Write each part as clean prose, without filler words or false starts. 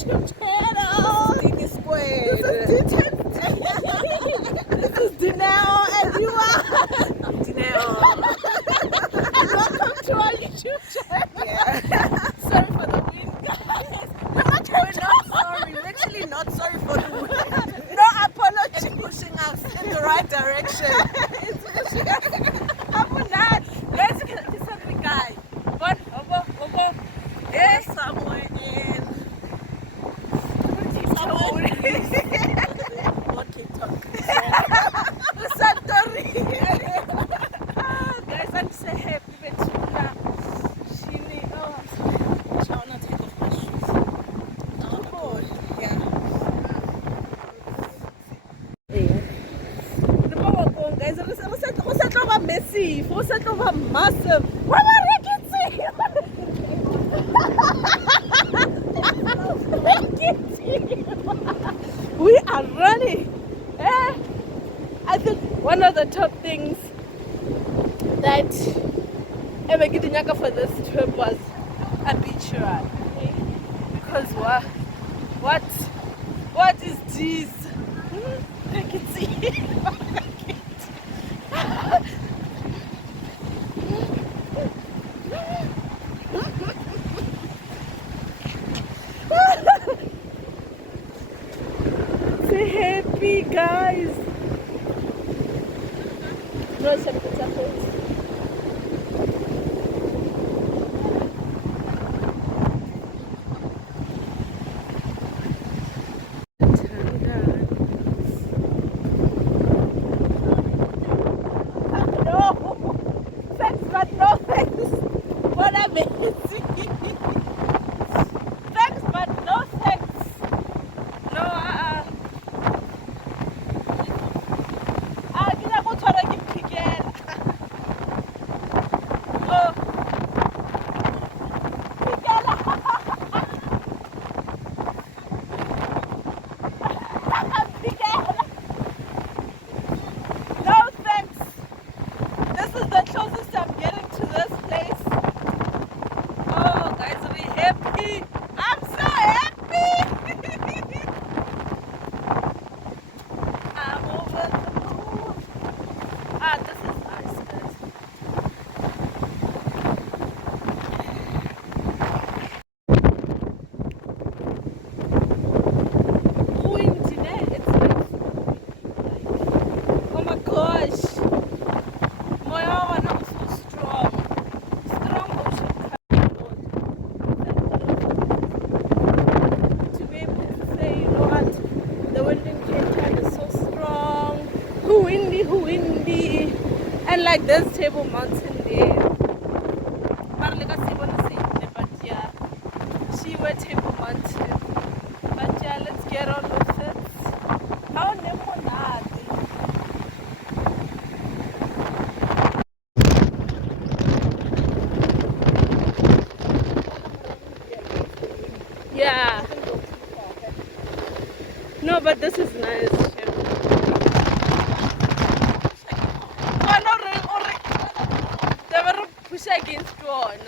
YouTube channel. Dini Squared. This is Dineo, and you are. Dineo. And welcome to our YouTube channel. Yeah. Sorry for the wind, guys. We're not sorry. We're actually not sorry for the wind. No apology. It's pushing us in the right direction. It's pushing us. I'm not. Guys, this is the guy. But, Yes, somewhere in Santori. Guys, I'm so happy that Shini. Oh, I'm so I want to take off my shoes. cold. Yeah. Guys, it's over massive. It's over massive. What are we are running. I think one of the top things that ever getting for this trip was a beach run. Because what is this? I can see. Say happy, guys. No, it's a no, thanks, but no thanks. What amazing. Thanks, but no thanks. No, ke go tshwara ke phikela. Oh, phikela. Phikela. No thanks. This is the closest I'm getting to this place. Oh, guys, we're happy. I'm so happy. I'm over the moon. This is nice, guys. Windy, it's like, oh my gosh. My arm is so strong. Strong ocean current. To be able to say, you know what, the wind in Cape Town is so strong. Windy. And like there's Table Mountain there. But yeah, she went Table Mountain. But yeah, let's get on with it. How nemonade. Yeah. No, but this is nice. Oh, no, they were push against one.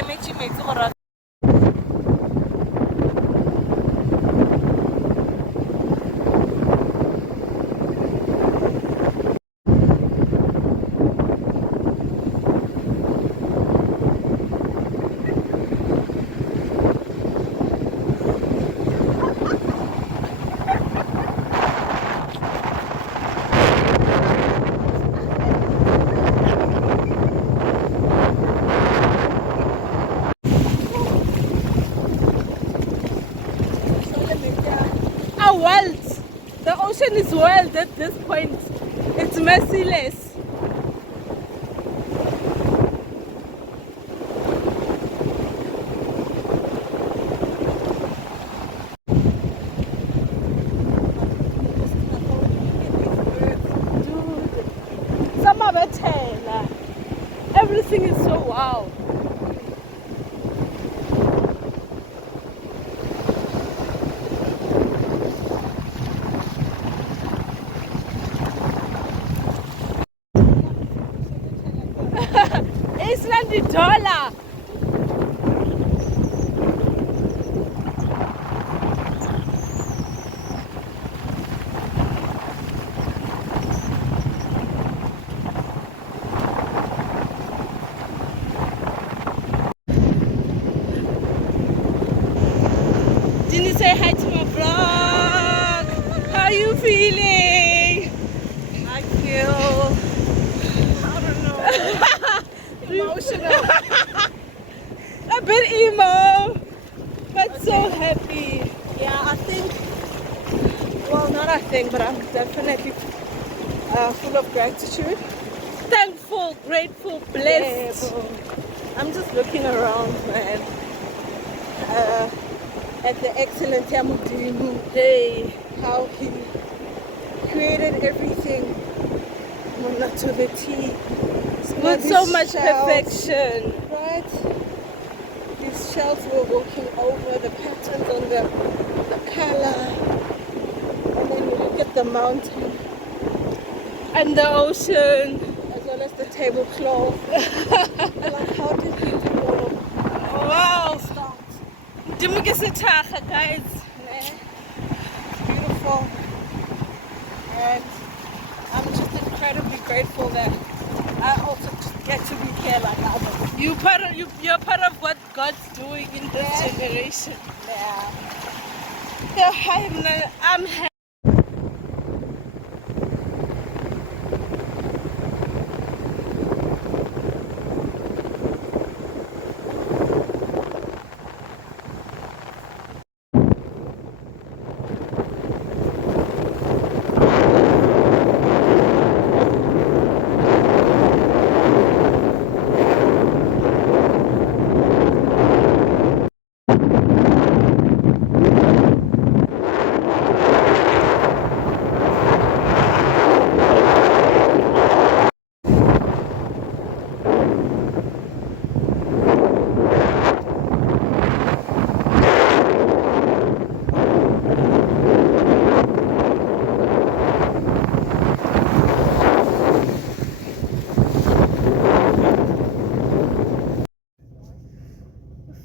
emetše metsi gore Wild. The ocean is wild at this point. It's merciless. Dude, some of it, everything is so wow. Iceland dollar. Didn't you say hi to my vlog? How are you feeling? I feel, I don't know, emotional. A bit emo, but so happy. Yeah, I think, well, not I think, but I'm definitely full of gratitude. Thankful, grateful, blessed. Yeah, I'm just looking around, man, at the excellent Yamudimu, Hey, how he created everything to the T. with so much perfection. Right? These shells were walking over the patterns on the color, and then you look at the mountain And the ocean. as well as the tablecloth. Like, how did he do all of Wow. that? Dimukisitaha, guys. Yeah. Beautiful. And I'm just incredibly grateful that I also get to be here like others. You're part of what God's doing in this generation. Yeah. Yeah, I'm happy.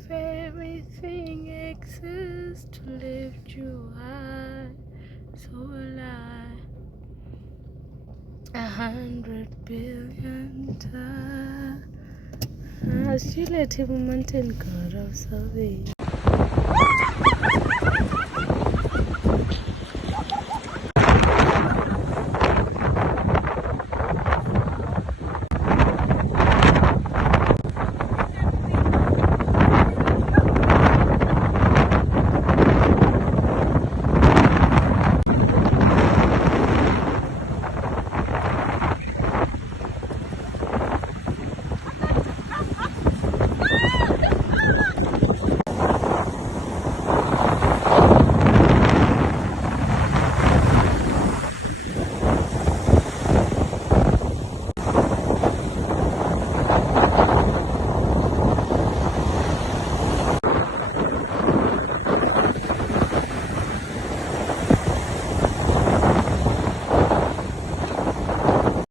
Everything exists to lift you high, so will I. 100 billion times. I still let him mountain God of salvation.